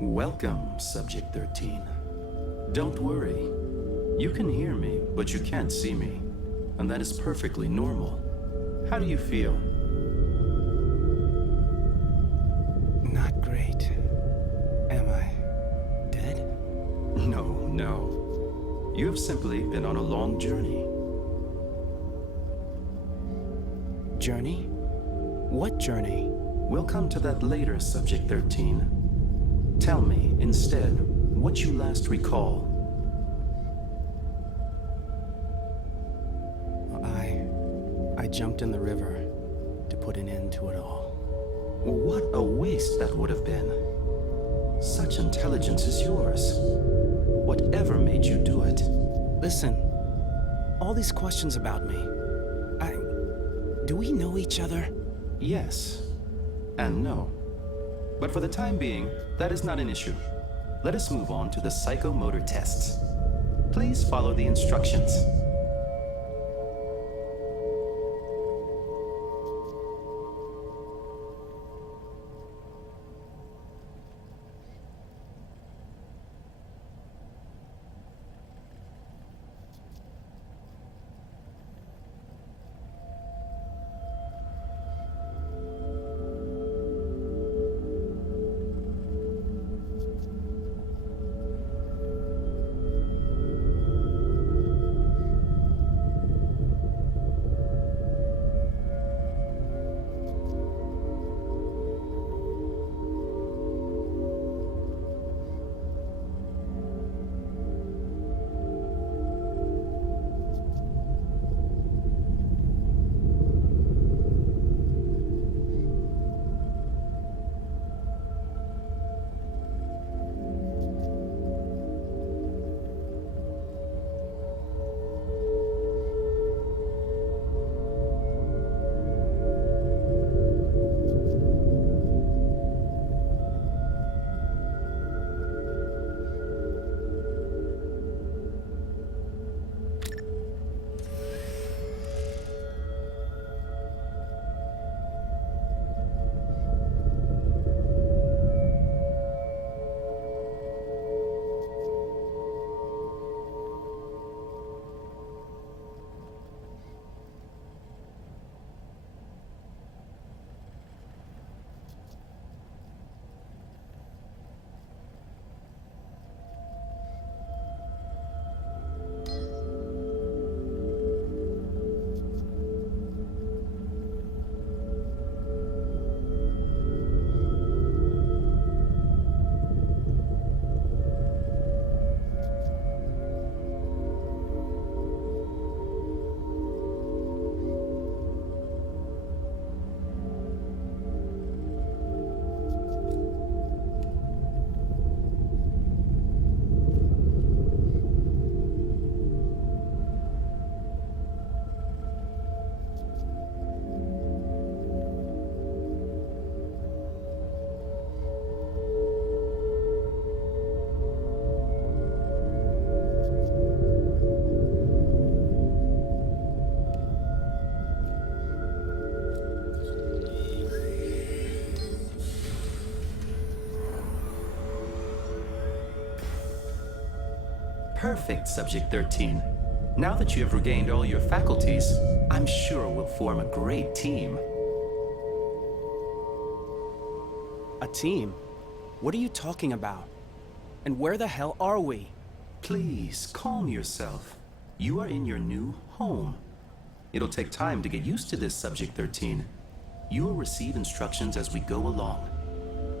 Welcome, Subject 13. Don't worry. You can hear me, but you can't see me. And that is perfectly normal. How do you feel? Not great. Am I dead? No. You have simply been on a long journey. Journey? What journey? We'll come to that later, Subject 13. Tell me, instead, what you last recall. I jumped in the river to put an end to it all. What a waste that would have been. Such intelligence is yours. Whatever made you do it? Listen, all these questions about me. Do we know each other? Yes, and no. But for the time being, that is not an issue. Let us move on to the psychomotor tests. Please follow the instructions. Perfect, Subject 13. Now that you have regained all your faculties, I'm sure we'll form a great team. A team? What are you talking about? And where the hell are we? Please, calm yourself. You are in your new home. It'll take time to get used to this, Subject 13. You will receive instructions as we go along.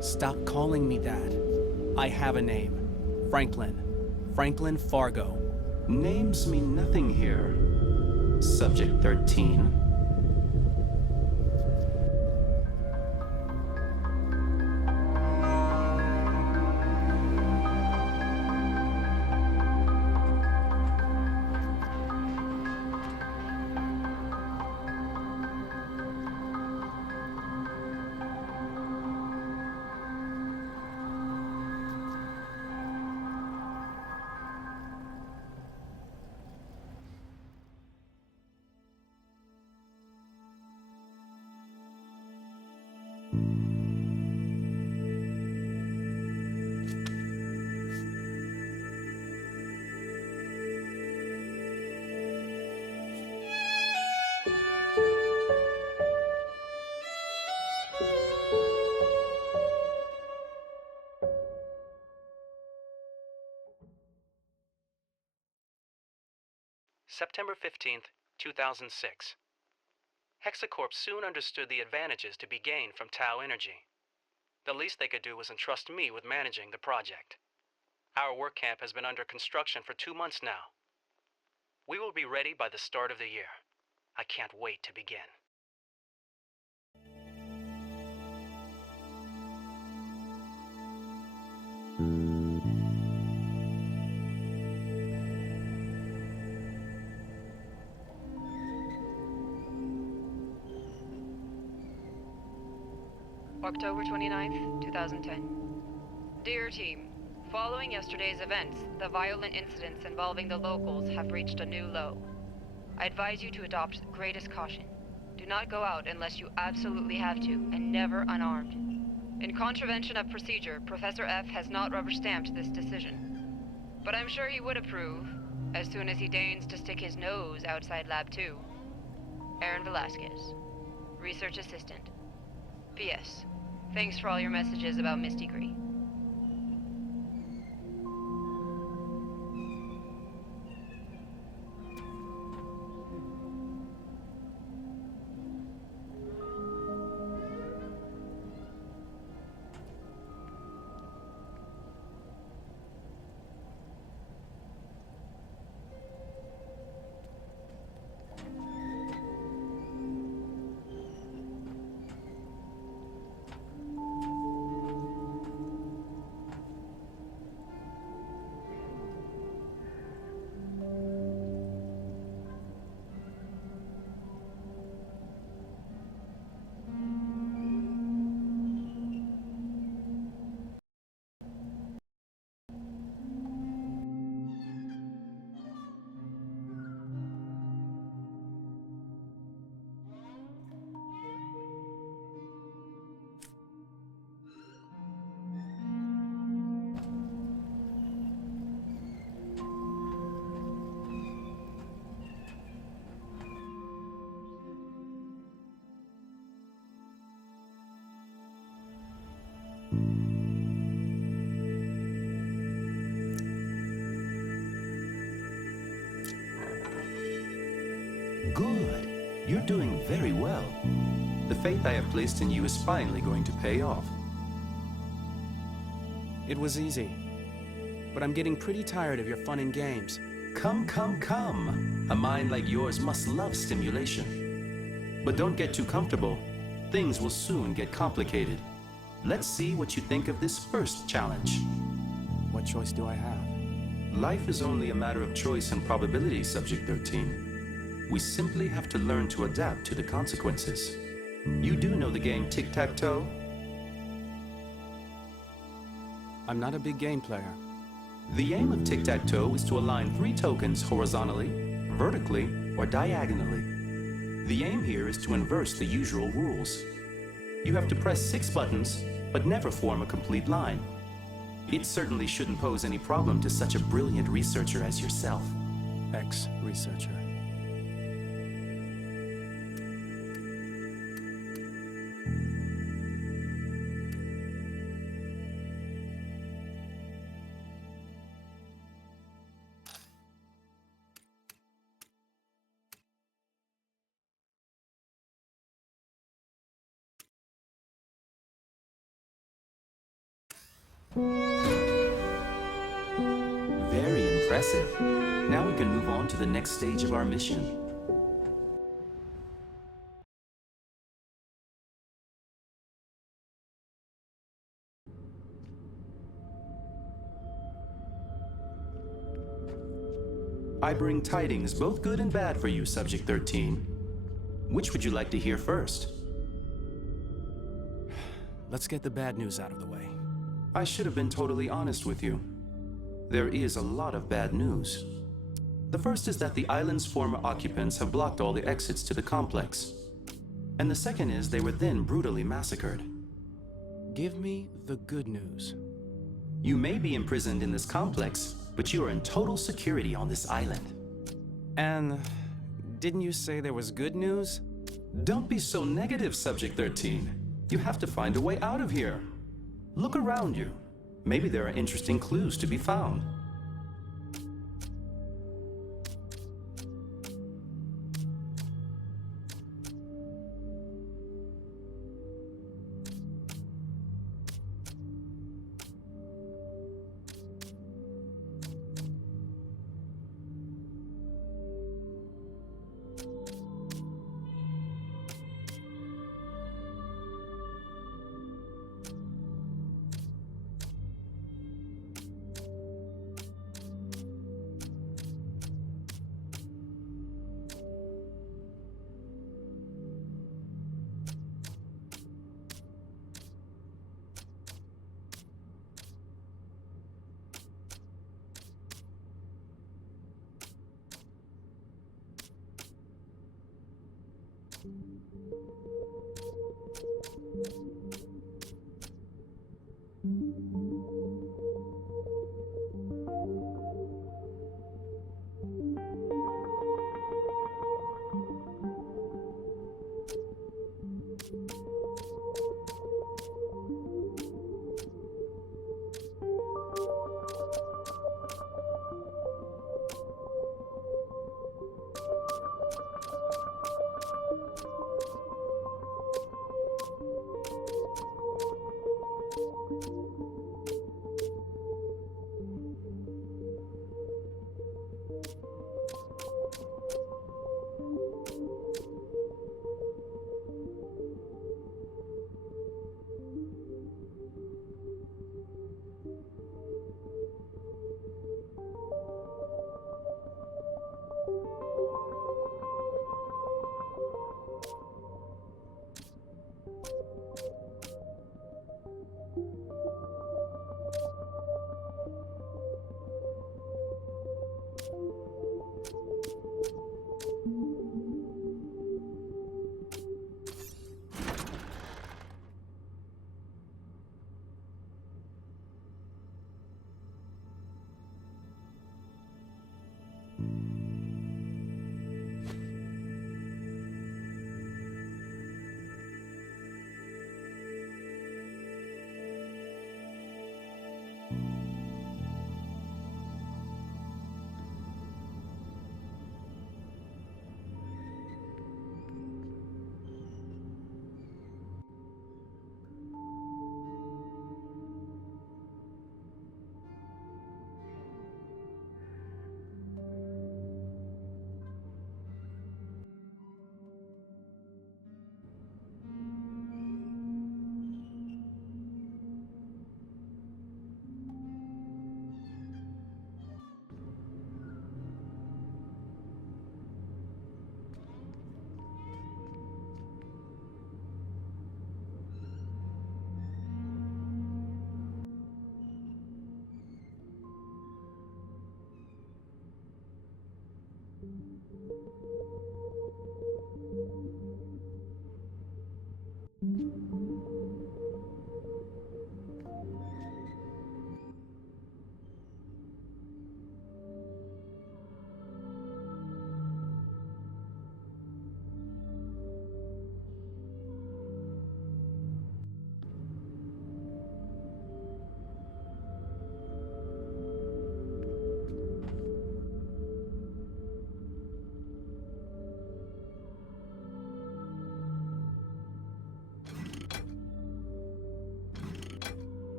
Stop calling me that. I have a name. Franklin. Franklin Fargo. Names mean nothing here, Subject 13. September 15th, 2006. Hexacorp soon understood the advantages to be gained from Tau energy. The least they could do was entrust me with managing the project. Our work camp has been under construction for 2 months now. We will be ready by the start of the year. I can't wait to begin. October 29th, 2010. Dear team, following yesterday's events, the violent incidents involving the locals have reached a new low. I advise you to adopt greatest caution. Do not go out unless you absolutely have to, and never unarmed. In contravention of procedure, Professor F has not rubber-stamped this decision. But I'm sure he would approve, as soon as he deigns to stick his nose outside Lab 2. Aaron Velasquez, Research Assistant. P.S. Thanks for all your messages about Misty Green. Good. You're doing very well. The faith I have placed in you is finally going to pay off. It was easy. But I'm getting pretty tired of your fun and games. Come, come, come. A mind like yours must love stimulation. But don't get too comfortable. Things will soon get complicated. Let's see what you think of this first challenge. What choice do I have? Life is only a matter of choice and probability, Subject 13. We simply have to learn to adapt to the consequences. You do know the game tic-tac-toe? I'm not a big game player. The aim of tic-tac-toe is to align 3 tokens horizontally, vertically, or diagonally. The aim here is to inverse the usual rules. You have to press 6 buttons, but never form a complete line. It certainly shouldn't pose any problem to such a brilliant researcher as yourself. Ex-researcher. Very impressive. Now we can move on to the next stage of our mission. I bring tidings both good and bad for you, Subject 13. Which would you like to hear first? Let's get the bad news out of the way. I should have been totally honest with you. There is a lot of bad news. The first is that the island's former occupants have blocked all the exits to the complex. And the second is they were then brutally massacred. Give me the good news. You may be imprisoned in this complex, but you are in total security on this island. And didn't you say there was good news? Don't be so negative, Subject 13. You have to find a way out of here. Look around you. Maybe there are interesting clues to be found.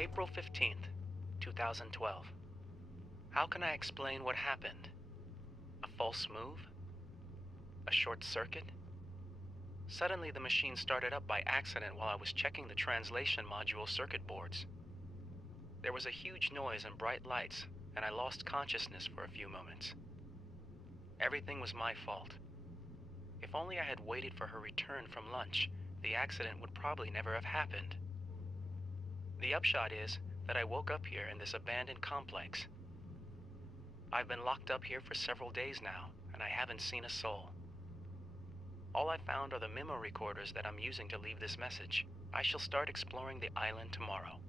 April 15th, 2012. How can I explain what happened? A false move? A short circuit? Suddenly the machine started up by accident while I was checking the translation module circuit boards. There was a huge noise and bright lights, and I lost consciousness for a few moments. Everything was my fault. If only I had waited for her return from lunch, the accident would probably never have happened. The upshot is that I woke up here in this abandoned complex. I've been locked up here for several days now, and I haven't seen a soul. All I found are the memo recorders that I'm using to leave this message. I shall start exploring the island tomorrow.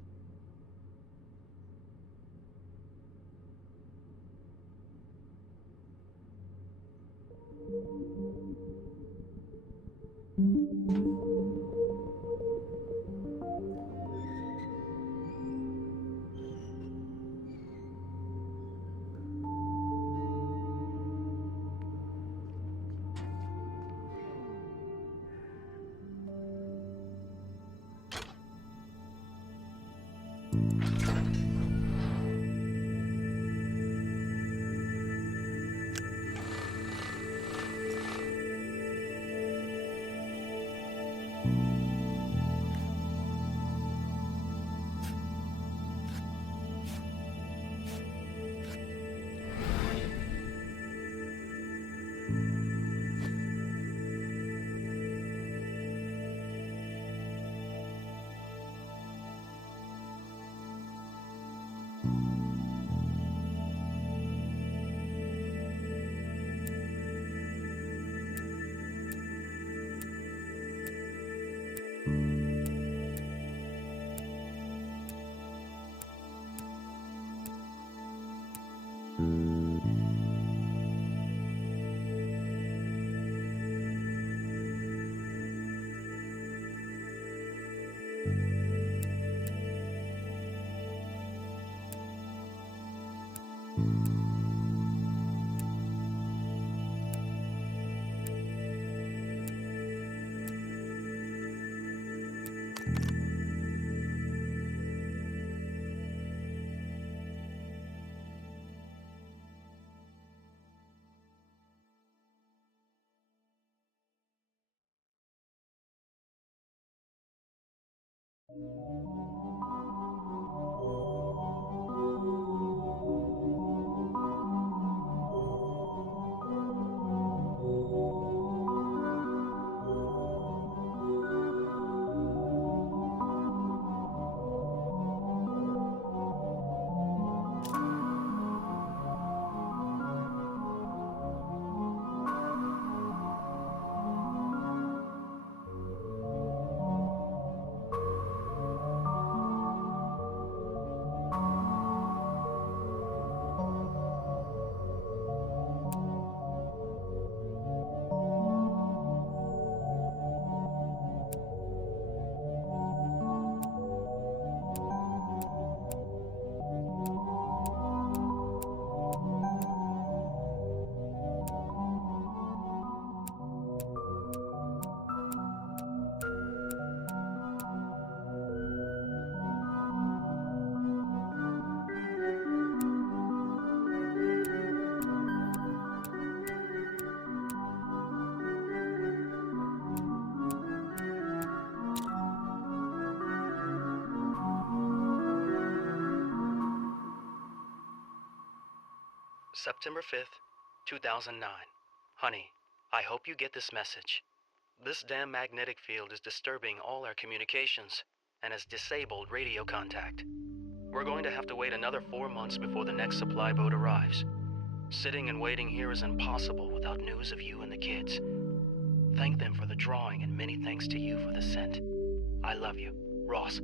September 5th, 2009. Honey, I hope you get this message. This damn magnetic field is disturbing all our communications and has disabled radio contact. We're going to have to wait another 4 months before the next supply boat arrives. Sitting and waiting here is impossible without news of you and the kids. Thank them for the drawing and many thanks to you for the scent. I love you, Ross.